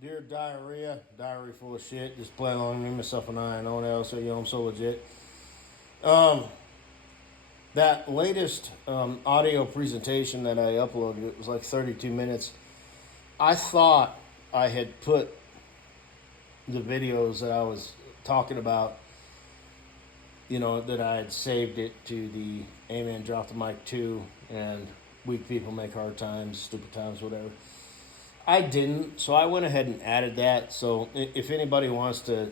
Dear diary full of shit. Just play along, me, myself, and I. No one else. So, I'm so legit. Um, that latest audio presentation that I uploaded, it was like 32 minutes. I thought I had put the videos that I was talking about, that I had saved it to the Amen Drop the Mic 2 and Weak People Make Hard Times, Stupid Times, whatever. I didn't, so I went ahead and added that. So if anybody wants to,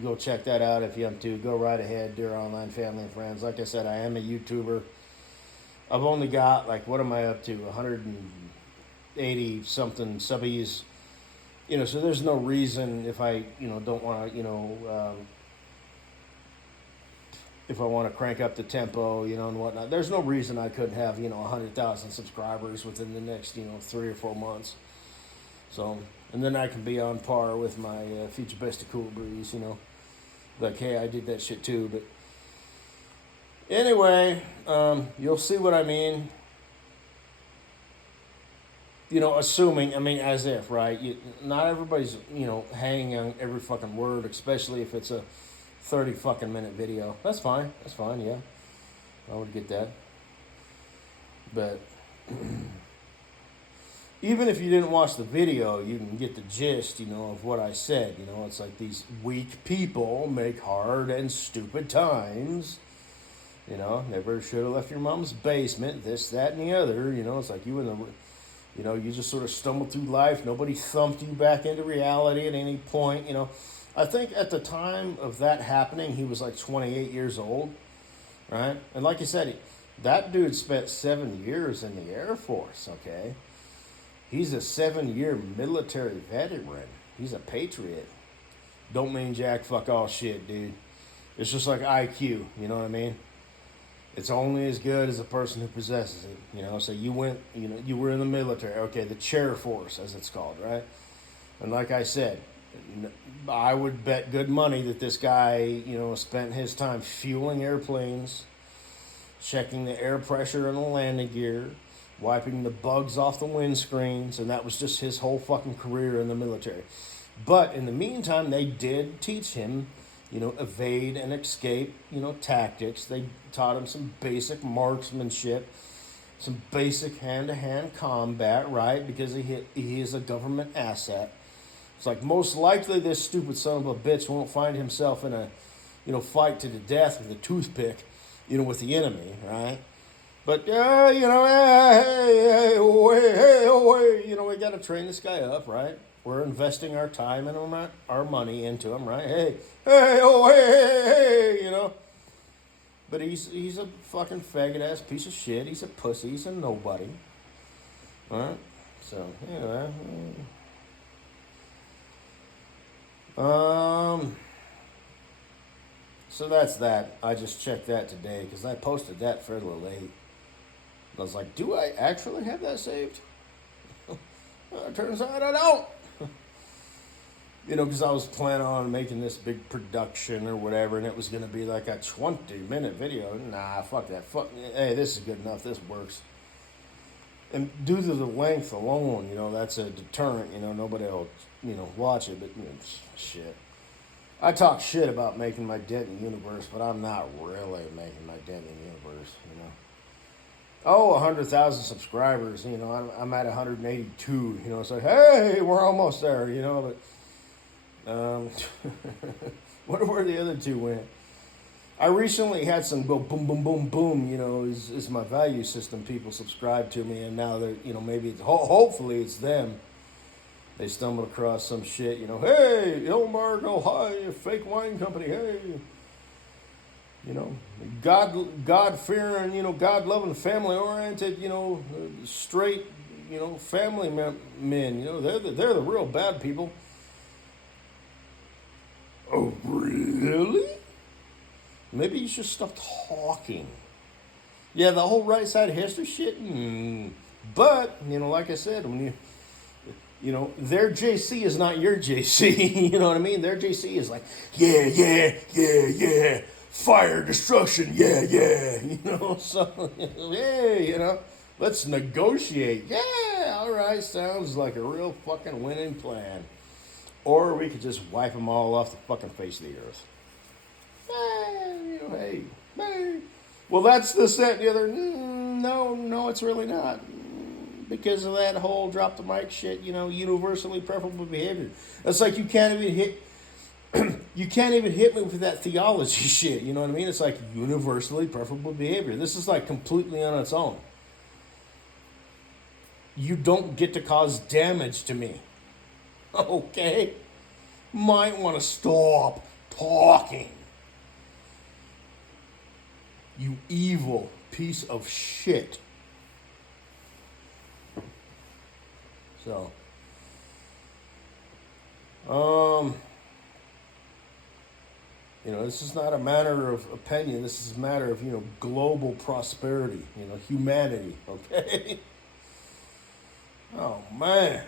go check that out if you want to, go right ahead, dear online family and friends. Like I said, I am a YouTuber. I've only got, what am I up to? 180 something subbies. So there's no reason if I, don't want to, if I want to crank up the tempo, and whatnot. There's no reason I couldn't have, 100,000 subscribers within the next, 3 or 4 months. So, and then I can be on par with my future best of Cool Breeze, Like, hey, I did that shit too. But anyway, you'll see what I mean. Assuming, as if, right? Not everybody's, hanging on every fucking word, especially if it's a 30 fucking minute video. That's fine, yeah. I would get that. But even if you didn't watch the video, you can get the gist, of what I said. It's like these weak people make hard and stupid times. Never should have left your mom's basement, this, that, and the other. It's like you in the, you just sort of stumbled through life. Nobody thumped you back into reality at any point, I think at the time of that happening, he was like 28 years old, right? And like you said, that dude spent 7 years in the Air Force, okay? He's a 7-year military veteran. He's a patriot. Don't mean jack fuck all shit, dude. It's just like IQ, you know what I mean? It's only as good as the person who possesses it, So you went, you were in the military, okay, the chair force, as it's called, right? And like I said, I would bet good money that this guy, spent his time fueling airplanes, checking the air pressure in the landing gear, wiping the bugs off the windscreens, and that was just his whole fucking career in the military. But in the meantime, they did teach him, evade and escape, tactics. They taught him some basic marksmanship, some basic hand-to-hand combat, right? Because he is a government asset. It's like most likely this stupid son of a bitch won't find himself in a, fight to the death with a toothpick, with the enemy, right? But, we got to train this guy up, right? We're investing our time and our money into him, right? Hey, But he's a fucking faggot-ass piece of shit. He's a pussy. He's a nobody. All right? So, anyway. So that's that. I just checked that today because I posted that fairly late. I was like, do I actually have that saved? Turns out I don't. Because I was planning on making this big production or whatever, and it was going to be like a 20-minute video. Nah, fuck that. Hey, this is good enough. This works. And due to the length alone, that's a deterrent. Nobody will, watch it. But shit. I talk shit about making my dent in the universe, but I'm not really making my dent in the universe. Oh, 100,000 subscribers. I'm at 182. It's like, hey, we're almost there. But wonder where the other two went. I recently had some go boom, boom, boom, boom, is my value system. People subscribe to me, and now they're, maybe, hopefully it's them. They stumbled across some shit, hey, Ilmargo, hi, fake wine company, hey. God-fearing, God-loving, family-oriented, straight, family men, they're the real bad people. Oh, really? Maybe you should stop talking. Yeah, the whole right side of history shit. But, like I said, when their JC is not your JC. You know what I mean? Their JC is like, yeah. Fire, destruction, yeah. So, hey, let's negotiate. Yeah, All right, sounds like a real fucking winning plan. Or we could just wipe them all off the fucking face of the earth. Hey, hey. Well, that's this, that, and the other. No, it's really not. Because of that whole drop the mic shit, universally preferable behavior. It's like you can't even hit me with that theology shit. You know what I mean? It's like universally preferable behavior. This is like completely on its own. You don't get to cause damage to me. Okay? Might want to stop talking. You evil piece of shit. So, this is not a matter of opinion. This is a matter of, global prosperity, humanity, okay? Oh, man.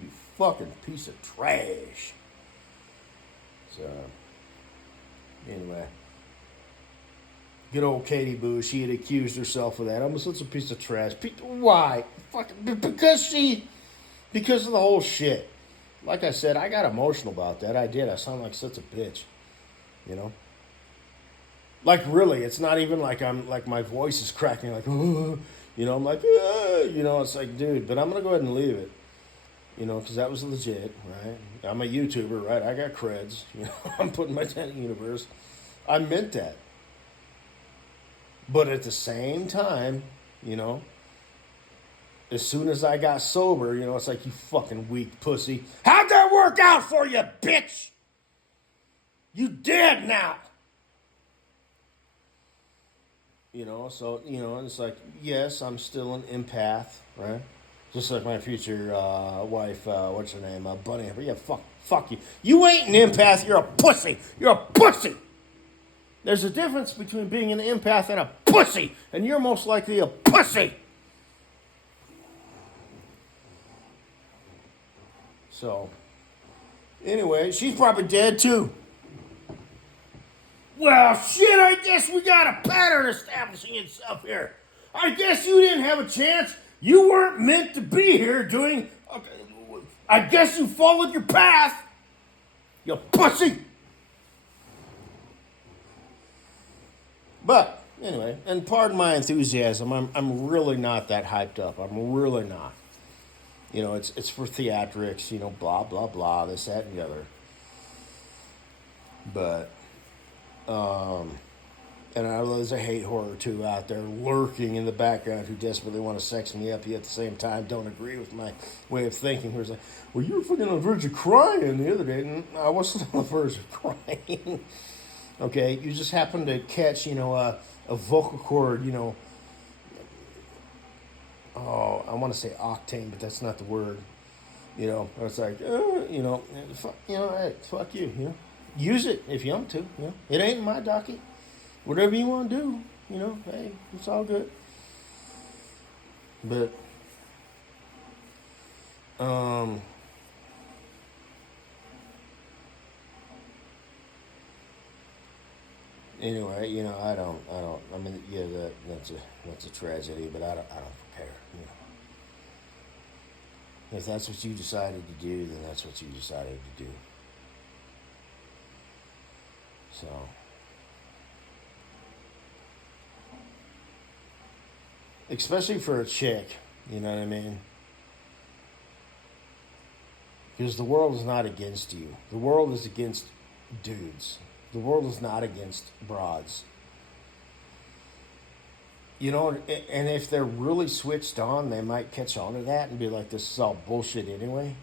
You fucking piece of trash. So, anyway. Good old Katie Boo, she had accused herself of that. I'm such a piece of trash. Why? Because of the whole shit. Like I said, I got emotional about that. I did. I sound like such a bitch. Like really, it's not even like my voice is cracking like, I'm like, it's like, dude, but I'm going to go ahead and leave it. Because that was legit, right? I'm a YouTuber, right? I got creds. I'm putting my 10 in the universe. I meant that. But at the same time, as soon as I got sober, it's like, you fucking weak pussy. How'd that work out for you, bitch? You dead now. So, it's like, yes, I'm still an empath, right? Just like my future wife, what's her name? Bunny. Yeah, fuck you. You ain't an empath, you're a pussy. You're a pussy. There's a difference between being an empath and a pussy, and you're most likely a pussy. So, anyway, she's probably dead too. Well, shit, I guess we got a pattern establishing itself here. I guess you didn't have a chance. You weren't meant to be here doing... Okay, I guess you followed your path. You pussy. But, anyway, and pardon my enthusiasm, I'm really not that hyped up. I'm really not. It's for theatrics, blah, blah, blah, this, that, and the other. But... and I know there's a hate horror too out there lurking in the background who desperately want to sex me up, yet at the same time don't agree with my way of thinking. Who's like, well, you were fucking on the verge of crying the other day. And I wasn't on the verge of crying. Okay, you just happened to catch, a vocal cord, I want to say octane, but that's not the word. It's like, hey, fuck you, Use it if you want to, It ain't my docket. Whatever you want to do, hey, it's all good. But, anyway, I mean, yeah, that's a tragedy, but I don't care, If that's what you decided to do, then that's what you decided to do. So, especially for a chick, you know what I mean? Because the world is not against you. The world is against dudes. The world is not against broads. And if they're really switched on, they might catch on to that and be like, this is all bullshit anyway.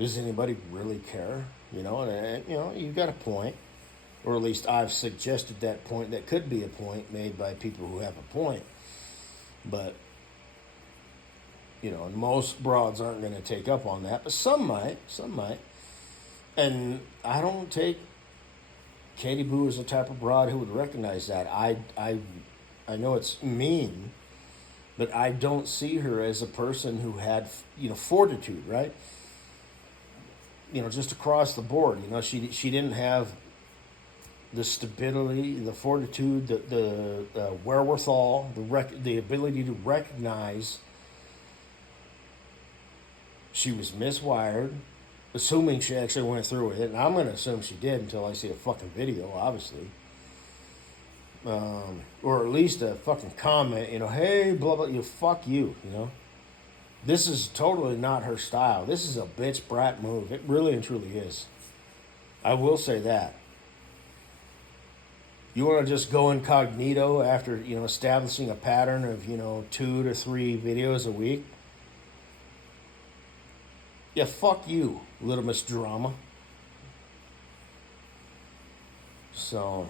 Does anybody really care? And you've got a point. Or at least I've suggested that point. That could be a point made by people who have a point. But, and most broads aren't going to take up on that. But some might. And I don't take Katie Boo as the type of broad who would recognize that. I know it's mean, but I don't see her as a person who had, fortitude, right? Just across the board. She didn't have the stability, the fortitude, the wherewithal, the ability to recognize she was miswired, assuming she actually went through with it, and I'm going to assume she did until I see a fucking video, obviously. Or at least a fucking comment, hey, blah, blah, fuck you. This is totally not her style. This is a bitch brat move. It really and truly is. I will say that. You want to just go incognito after, establishing a pattern of, 2 to 3 videos a week? Yeah, fuck you, Little Miss Drama. So,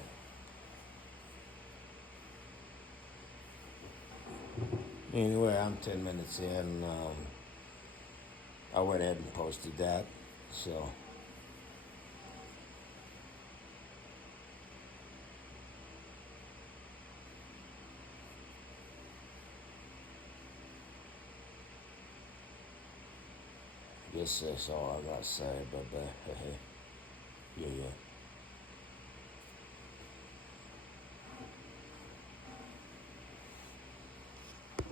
anyway, I'm 10 minutes in. I went ahead and posted that. So, I guess that's all I got to say. Bye bye. Yeah, yeah.